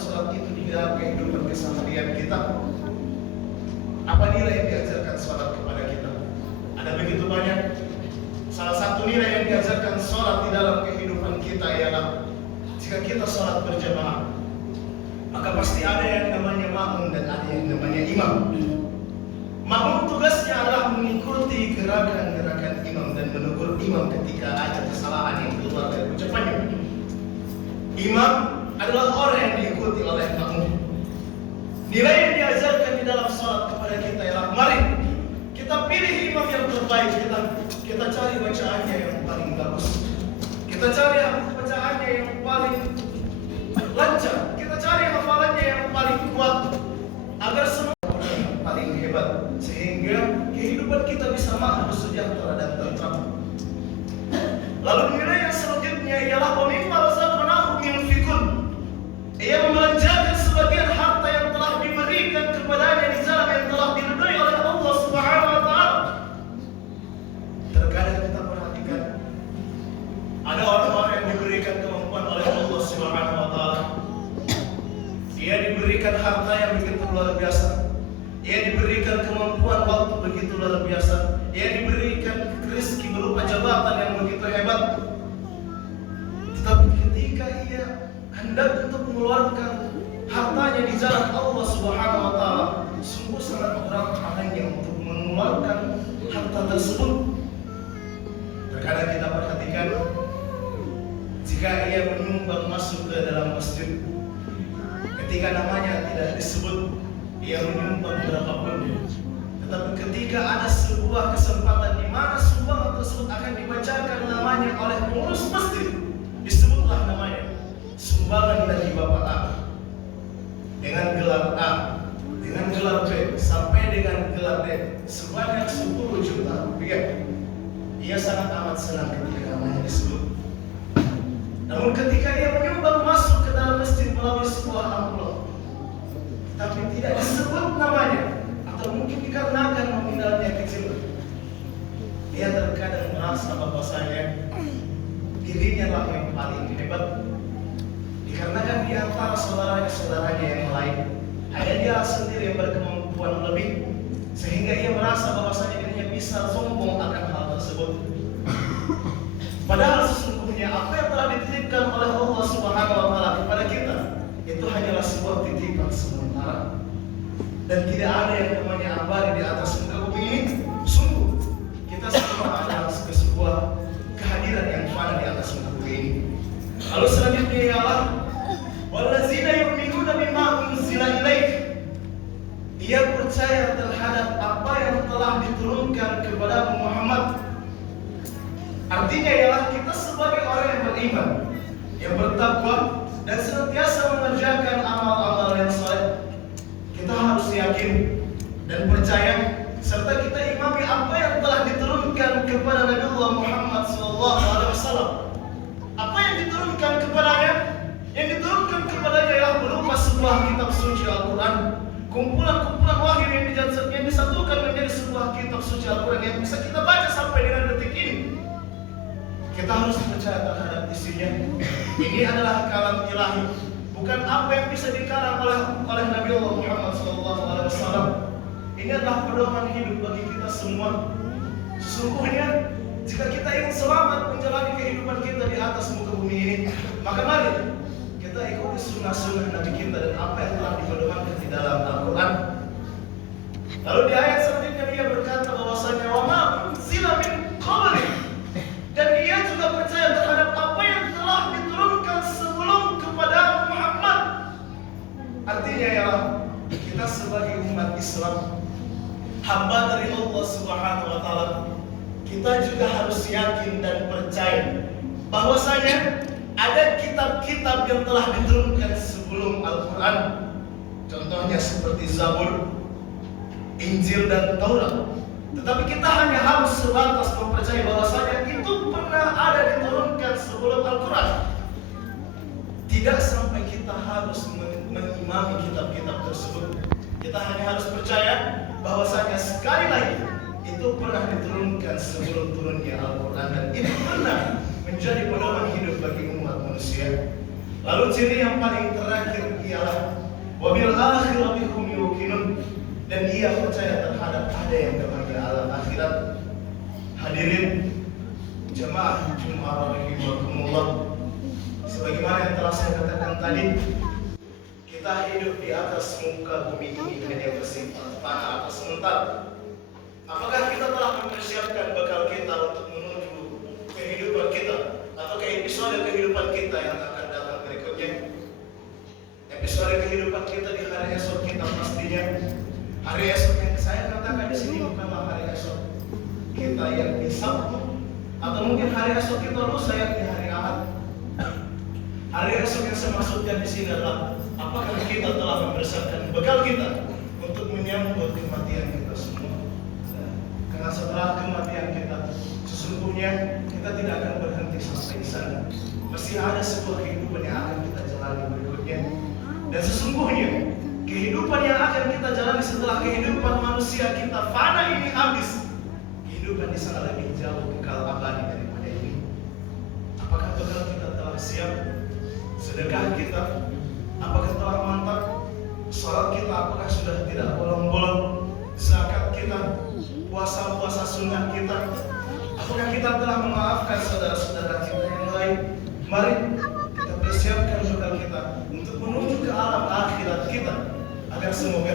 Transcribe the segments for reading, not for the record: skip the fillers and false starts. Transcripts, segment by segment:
sholat itu di dalam kehidupan keseharian kita? Apa nilai yang diajarkan sholat kepada kita? Ada begitu banyak. Salah satu nilai yang diajarkan sholat di dalam kehidupan kita ialah jika kita sholat berjamaah, maka pasti ada yang namanya makmum dan ada yang namanya imam. Makmum tugasnya adalah mengikuti gerakan-gerakan imam dan menegur imam ketika ada kesalahan yang keluar dari ucapannya. Imam adalah orang yang diikuti oleh makmum. Nilai yang diajarkan di dalam sholat kepada kita ialah mari kita pilih imam yang terbaik, kita cari bacaannya yang paling bagus, kita cari bacaannya yang paling lancar, kita cari hafalannya yang paling kuat, agar semua yang paling hebat, sehingga kehidupan kita bisa makmur, sejahtera dan tentram. Lalu nilai yang selanjutnya ialah pemimpa razaqnahum yunfikun. Ia membelanjakan sebagian harta yang telah diberikan kepadanya di jalan yang telah diridhai oleh Allah Subhanahu wa taala. Terkadang kita perhatikan ada orang-orang yang diberikan kemampuan oleh Allah Subhanahu wa taala. Ia diberikan harta yang begitu luar biasa. Ia diberikan kemampuan waktu begitu luar biasa. Ia diberikan rezeki berupa jabatan yang begitu hebat. Tetapi ketika ia hendak untuk mengeluarkan hartanya di jalan Allah Subhanahu wa taala, sungguh sangat berat tangannya untuk mengeluarkan harta tersebut. Terkadang kita perhatikan jika ia menyumbang masuk ke dalam masjid, ketika namanya tidak disebut, ia menyumbang berapapun. Tetapi ketika ada sebuah kesempatan di mana sumbangan tersebut akan dibacakan namanya oleh pengurus masjid, disebutlah namanya, sumbangan dari Bapak A dengan gelar A, dengan gelar B, sampai dengan gelar D, sebanyak 10 juta rupiah. Ia sangat amat senang ketika namanya disebut. Namun ketika ia menyumbang masuk ke dalam masjid melalui sebuah amplop, tapi tidak disebut namanya, atau mungkin dikarenakan nominalnya kecil, dia terkadang merasa bahwasanya dirinya lah yang paling hebat. Dikarenakan di antara saudaranya yang lain, hanya dia sendiri yang berkemampuan lebih, sehingga ia merasa bahwasanya dirinya bisa sombong akan hal tersebut. Padahal sesungguhnya apa yang telah dititipkan oleh Allah Subhanahu wa taala kepada kita itu hanyalah sebuah titipan sementara. Dan tidak ada yang namanya abadi di atas muka bumi ini. Sungguh kita semua adalah sebuah kehadiran yang fana di atas muka bumi ini. Lalu selanjutnya ialah wallazina yu'minuna bima unzila ilaik. Ia percaya terhadap apa yang telah diturunkan kepada Muhammad. Artinya ialah kita sebagai orang yang beriman, yang bertakwa dan senantiasa mengerjakan amal-amal yang saleh, kita harus yakin dan percaya serta kita imami apa yang telah diturunkan kepada Nabi Allah Muhammad SAW. Apa yang diturunkan kepadanya? Yang diturunkan kepadanya ialah berupa sebuah kitab suci Al-Quran, kumpulan-kumpulan wahyu yang disatukan menjadi sebuah kitab suci Al-Quran yang bisa kita baca sampai dengan detik ini. Kita harus percaya terhadap isinya. Ini adalah kalam ilahi, bukan apa yang bisa dikarang oleh Nabi Allah Muhammad SAW. Ini adalah pedoman hidup bagi kita semua. Sesungguhnya jika kita ingin selamat menjalani kehidupan kita di atas muka bumi ini, maka mari kita ikuti sunnah-sunnah Nabi kita dan apa yang telah dipedomankan di dalam Al-Quran. Lalu di ayat selanjutnya dia berkata bahwasanya wa ma unzila min qabli, dan dia juga percaya terhadap apa yang telah diturunkan sebelum kepada Muhammad. Artinya ialah kita sebagai umat Islam, hamba dari Allah Subhanahu wa taala, kita juga harus yakin dan percaya bahwasanya ada kitab-kitab yang telah diturunkan sebelum Al-Quran. Contohnya seperti Zabur, Injil dan Taurat. Tetapi kita hanya harus sebatas mempercayai bahwasanya itu pernah ada diturunkan sebelum Al-Quran. Tidak sampai kita harus mengimami kitab-kitab tersebut. Kita hanya harus percaya bahwasanya sekali lagi itu pernah diturunkan sebelum turunnya Al-Quran, dan itu pernah menjadi pedoman hidup bagi umat manusia. Lalu ciri yang paling terakhir ialah wabil akhirati hum yuqinun, dan ia percaya terhadap ada yang namanya alam akhirat. Hadirin jemaah Jumat rahimakumullah, sebagaimana yang telah saya katakan tadi, kita hidup di atas muka bumi ini hanya bersifat fana atau sementara. Apakah kita telah mempersiapkan bekal kita untuk menuju kehidupan kita atau ke episode kehidupan kita yang akan datang berikutnya? Episode kehidupan kita di hari esok kita pastinya hari esok yang saya katakan di sini bukanlah hari esok kita yang di Sabtu, atau mungkin hari esok kita lusa yang di hari Ahad. Hari esok yang saya maksudkan di sini adalah apakah kita telah mempersiapkan bekal kita untuk menyambut kematian kita semua. Karena setelah kematian kita, sesungguhnya kita tidak akan berhenti sampai di sana. Masih ada sebuah kehidupan yang akan kita jalani berikutnya. Dan sesungguhnya kehidupan yang akan kita jalani setelah kehidupan manusia kita fana ini habis, kehidupan di sana lebih jauh kekal abadi daripada ini. Apakah bekal kita telah siap? Sedekah kita apakah telah mantap? Salat kita apakah sudah tidak bolong-bolong? Zakat kita, puasa-puasa sunnah kita, apakah kita telah memaafkan saudara-saudara kita yang lain? Mari kita persiapkan bekal kita untuk menuju ke alam akhirat kita, agar semoga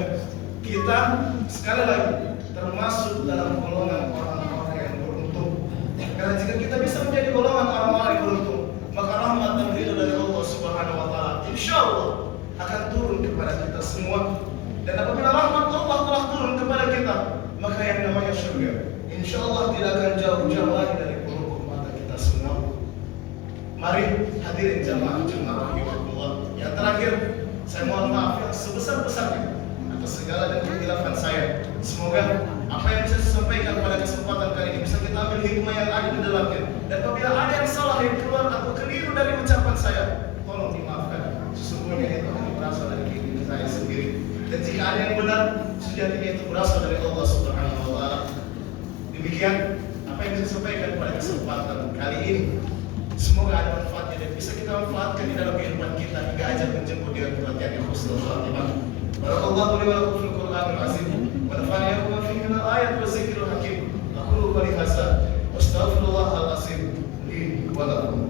kita sekali lagi termasuk dalam golongan orang-orang yang beruntung. Karena jika kita bisa menjadi golongan orang-orang yang beruntung, maka rahmat dan ridho dari Allah Subhanahu wa taala insya Allah akan turun kepada kita semua. Dan apabila rahmat Allah telah turun kepada kita, maka yang namanya surga insya Allah tidak akan jauh-jauh lagi dari pelupuk mata kita semua. Mari hadirin jamaah Jumat rahimahullah. Yang terakhir, saya mohon maaf yang sebesar-besarnya atas segala dan kehilafan saya. Semoga apa yang bisa saya sampaikan pada kesempatan kali ini bisa kita ambil hikmah yang ada di dalamnya. Dan apabila ada yang salah yang keluar atau keliru dari ucapan saya, tolong dimaafkan. Sesungguhnya itu hanya berasal dari diri saya sendiri. Dan jika ada yang benar, sejatinya itu berasal dari Allah Subhanahu wa taala. Demikian apa yang saya sampaikan pada kesempatan kali ini. Semoga ada manfaatnya dan bisa kita manfaatkan di dalam kehidupan kita hingga ajal menjemput dengan kematian yang husnul khatimah. Barakallahu li wa lakum fil Qur'anil azim wa nafa'ani wa fihi min al-ayat wa zikril hakim. Aqulu qali hadza wa astaghfirullahal azim li wa lakum.